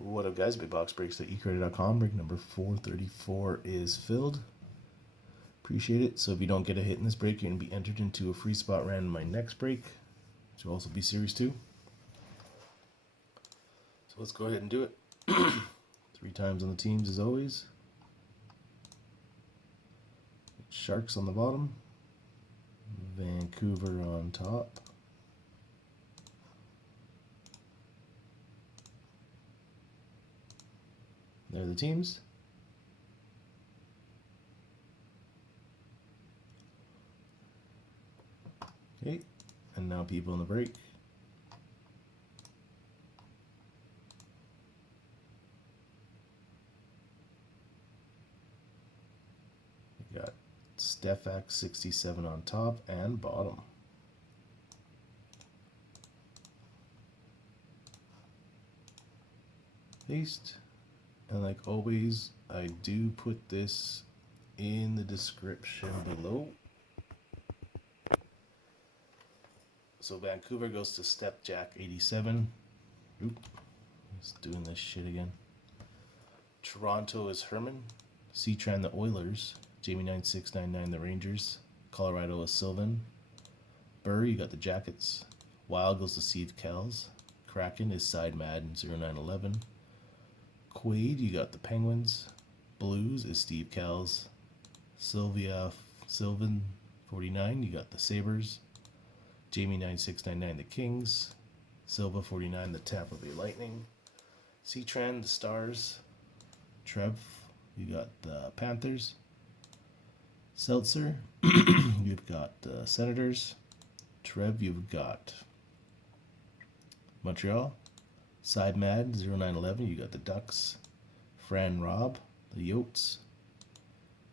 What up, guys? Big Box Breaks at eCredit.com. Break number 434 is filled. Appreciate it. So if you don't get a hit in this break, you're going to be entered into a free spot random in my next break, which will also be Series 2. So let's go ahead and do it. 3 times on the teams as always. Sharks on the bottom. Vancouver on top. There are the teams. Okay, and now people in the break. We got Stefax 67 on top and bottom. Paste. And like always, I do put this in the description below. So Vancouver goes to Step Jack 87. Oop, he's doing this shit again. Toronto is Herman. Citran the Oilers. Jamie 9699 the Rangers. Colorado is Sylvan. Burr, you got the Jackets. Wild goes to Steve Kells. Kraken is Side Madden 0911. Quaid, you got the Penguins. Blues is Steve Kells. Sylvan 49, you got the Sabres. Jamie 9699 the Kings. Silva 49 the Tampa Bay Lightning. Citran the Stars. Trev, you got the Panthers. Seltzer, you've got the Senators. Trev, you've got Montreal. Side Mad 0911, you got the Ducks. Fran Rob, the Yotes.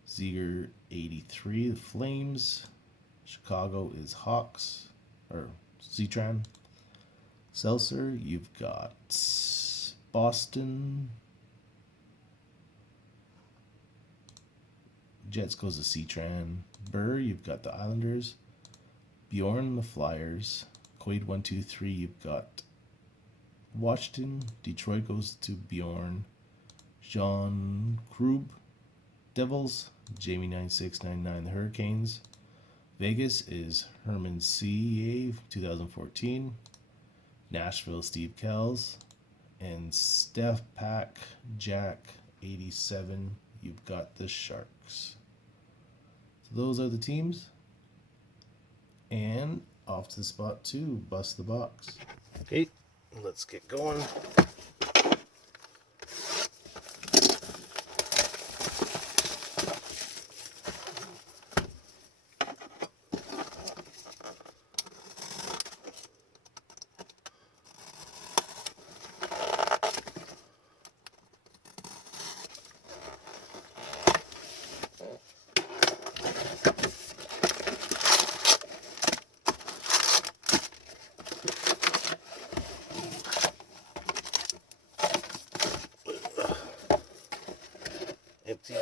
Ziger 83, the Flames. Chicago is Hawks, or Citran. Seltzer, you've got Boston. Jets goes to Citran. Burr, you've got the Islanders. Bjorn, the Flyers. Quaid 123, you've got Washington. Detroit goes to Bjorn. Jean Krub, Devils. Jamie 9699 the Hurricanes. Vegas is Herman C. 2014. Nashville Steve Kells. And Steph Pack Jack 87. You've got the Sharks. So those are the teams. And off to the spot 2, bust the box. Okay, let's get going. Empty.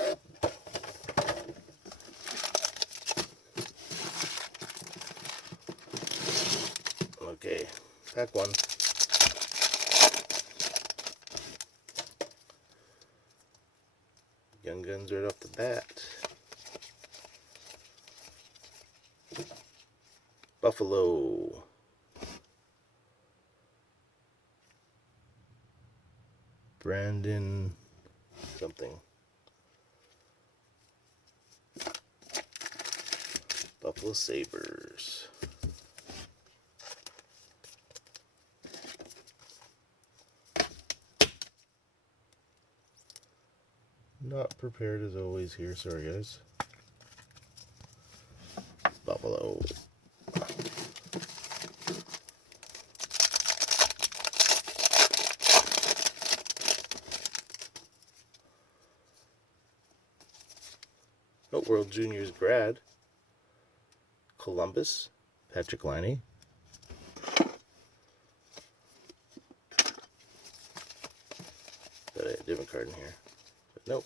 Okay, pack 1. Young Guns right off the bat. Buffalo. Brandon something. Buffalo Sabres. Not prepared as always here, sorry guys. Buffalo. World Juniors grad. Columbus, Patrick Laine. But I had a different card in here. But nope.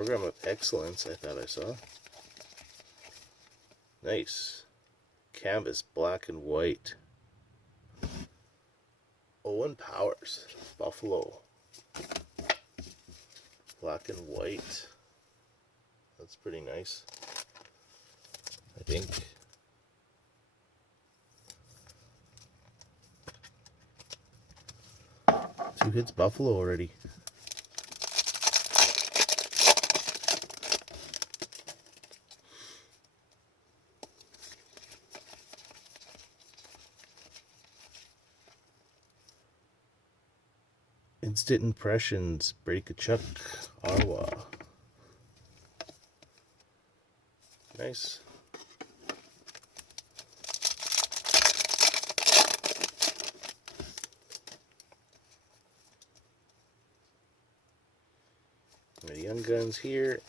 Program of Excellence, I thought I saw. Nice. Canvas, black and white. Owen Powers, Buffalo. Black and white. That's pretty nice, I think. Two hits Buffalo already. Instant Impressions, Brady Tkachuk, Ottawa. Nice. The Young Guns here.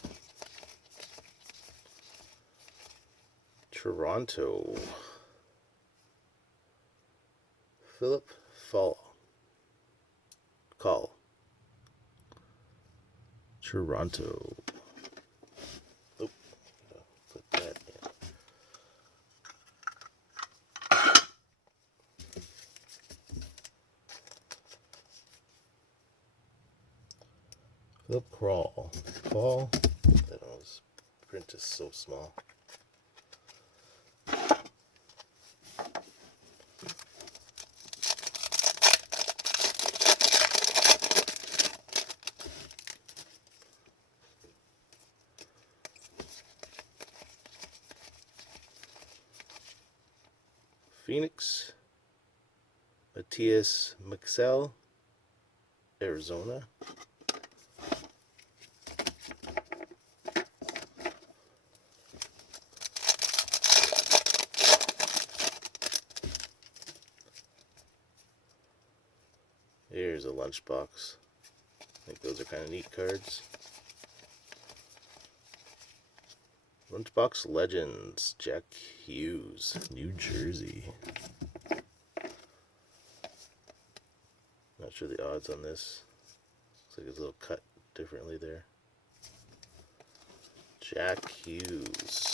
Toronto. Philip Call. Toronto. Oh, put that in. Philip Call. That was print is so small. Phoenix, Matthias Mixel, Arizona. Here's a lunchbox. I think those are kind of neat cards. Lunchbox Legends, Jack Hughes, New Jersey. Not sure the odds on this. Looks like it's a little cut differently there. Jack Hughes.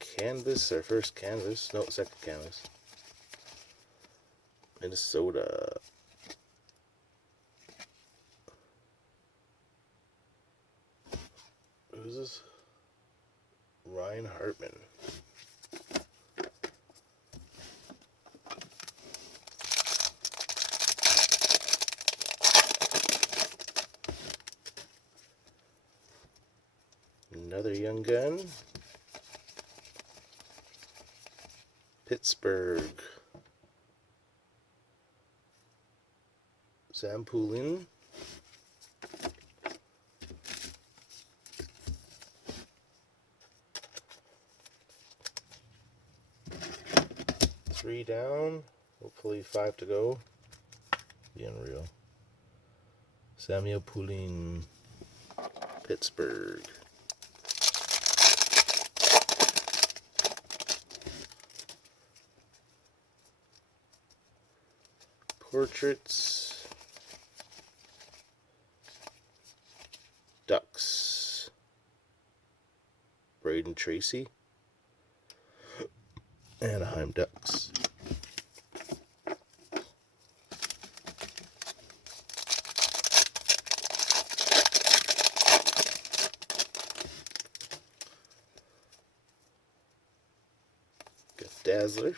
Canvas, our first canvas. No, second canvas. Minnesota. Who's this? Ryan Hartman. Another young gun. Pittsburgh. Zampoulin. Three down, hopefully 5 to go. Be unreal. Samuel Poulin, Pittsburgh. Portraits. Ducks. Braden Tracy. Anaheim Ducks. Got Dazzler.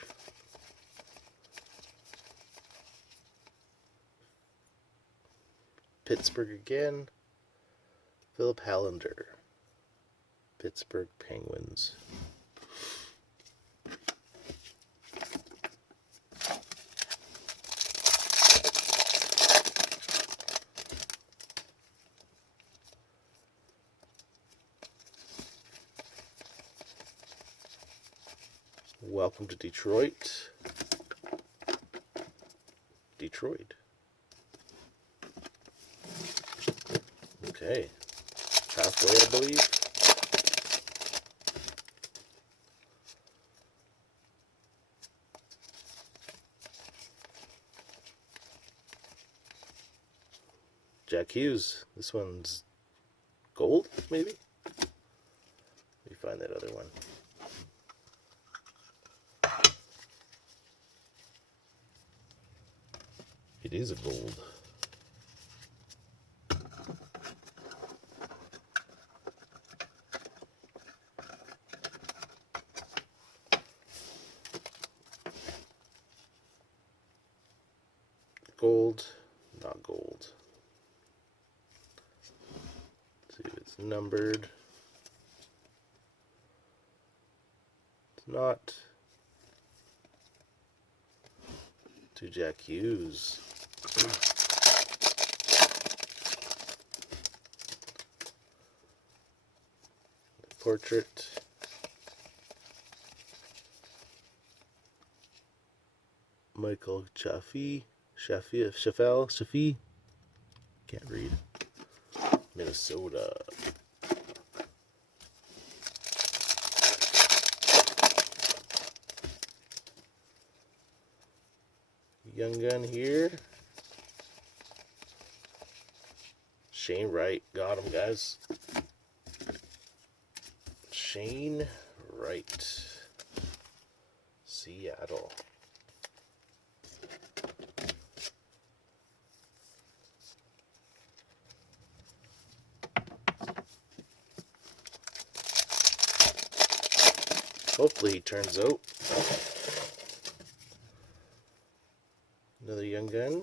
Pittsburgh again. Philip Hallander. Pittsburgh Penguins. Welcome to Detroit. Detroit. Okay. Halfway, I believe. Jack Hughes. This one's gold, maybe? Let me find that other one. It is a gold. Gold, not gold. Let's see if it's numbered. It's not. To Jack Hughes. Portrait. Michael Chaffee. Chaffee. Can't read. Minnesota. Young gun here. Shane Wright. Got him, guys. Shane Wright. Seattle. Hopefully he turns out. Another young gun.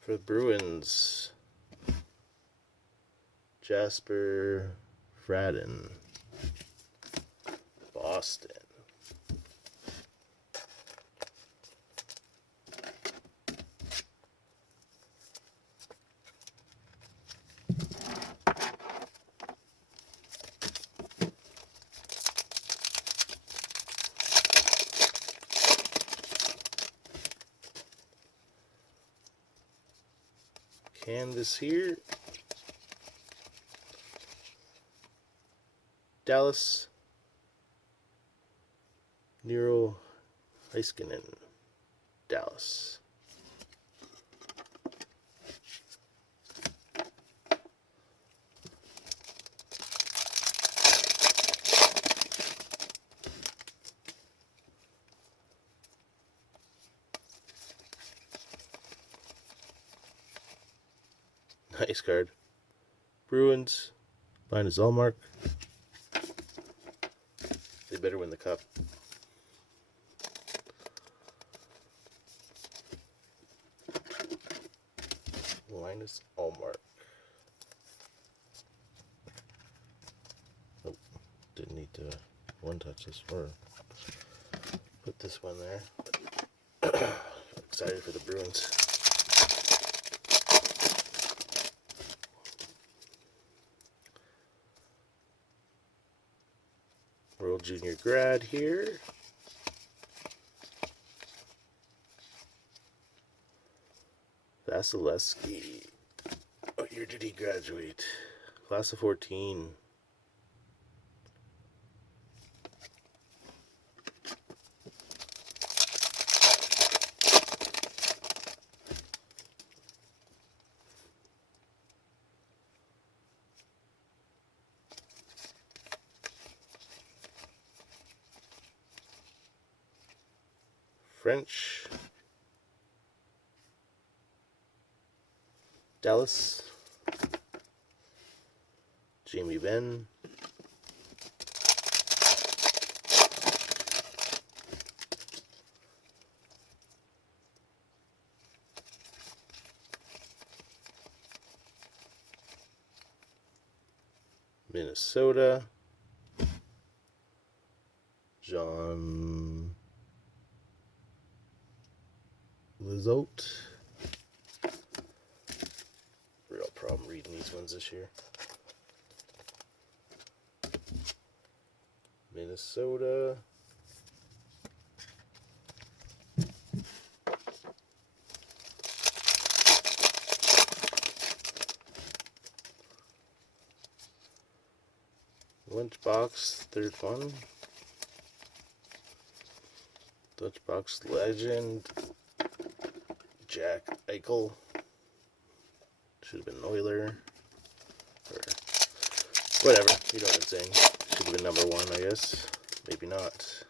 For the Bruins. Jasper Fradden. Boston. Canvas here. Dallas. Nero Heiskanen. Dallas. Nice card. Bruins. Line is Allmark. They better win the cup. Linus Allmark. Nope. Didn't need to one-touch this or put this one there. Excited for the Bruins. World Junior grad here. Vasilevsky. What year did he graduate? Class of 14. French. Dallas. Jamie Benn. Minnesota. John Lizotte. Real problem reading these ones this year. Minnesota. Lunchbox, third one. Lunchbox legend. Jack Eichel. Should have been an Oiler. Or whatever. You know what I'm saying. Should have been number 1, I guess. Maybe not.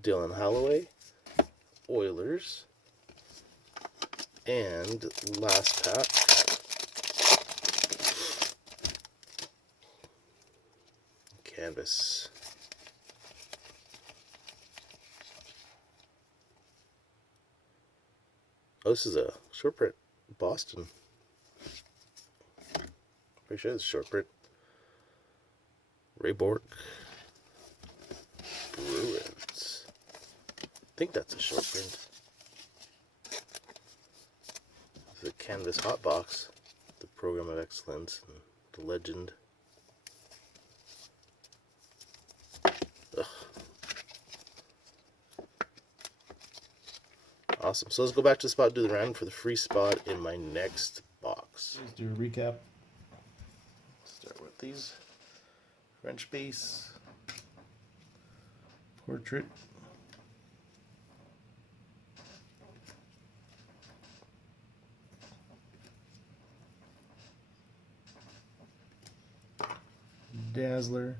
Dylan Holloway, Oilers, and last pack, canvas. Oh, this is a short print, Boston. Pretty sure it's short print. Ray Bork, Bruins. I think that's a short print. The Canvas Hot Box, the Program of Excellence, and the Legend. Ugh. Awesome. So let's go back to the spot and do the round for the free spot in my next box. Let's do a recap. Start with these. French base. Portrait. Dazzler,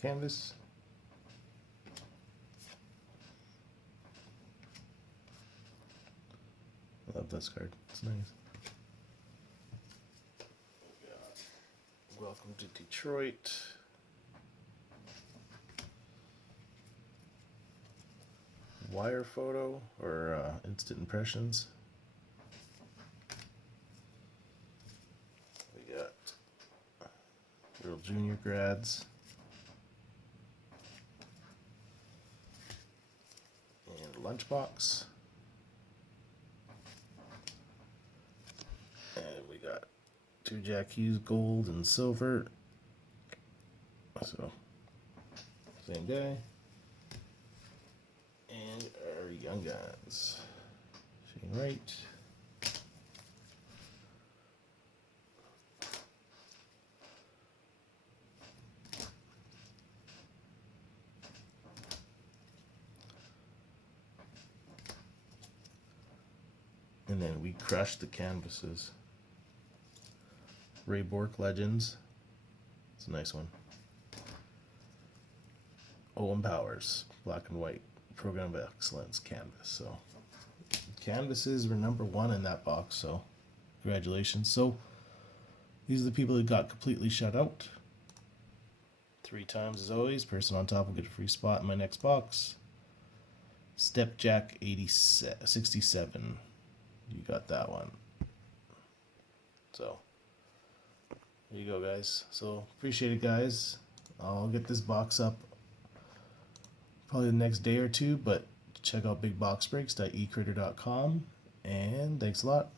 canvas, I love this card, it's nice. Welcome to Detroit, wire photo or instant impressions. World Junior grads. And lunchbox. And we got 2 Jack Hughes gold and silver. So, same guy. And our young guns. Shane Wright. And then we crushed the canvases. Ray Bork Legends. It's a nice one. Owen Powers, black and white, Program of Excellence canvas. So canvases were number 1 in that box, so congratulations. So these are the people who got completely shut out. 3 times as always. Person on top will get a free spot in my next box. Step Jack 67. You got that one. So there you go, guys. So appreciate it, guys. I'll get this box up probably the next day or 2, but check out bigboxbreaks.ecritter.com, and thanks a lot.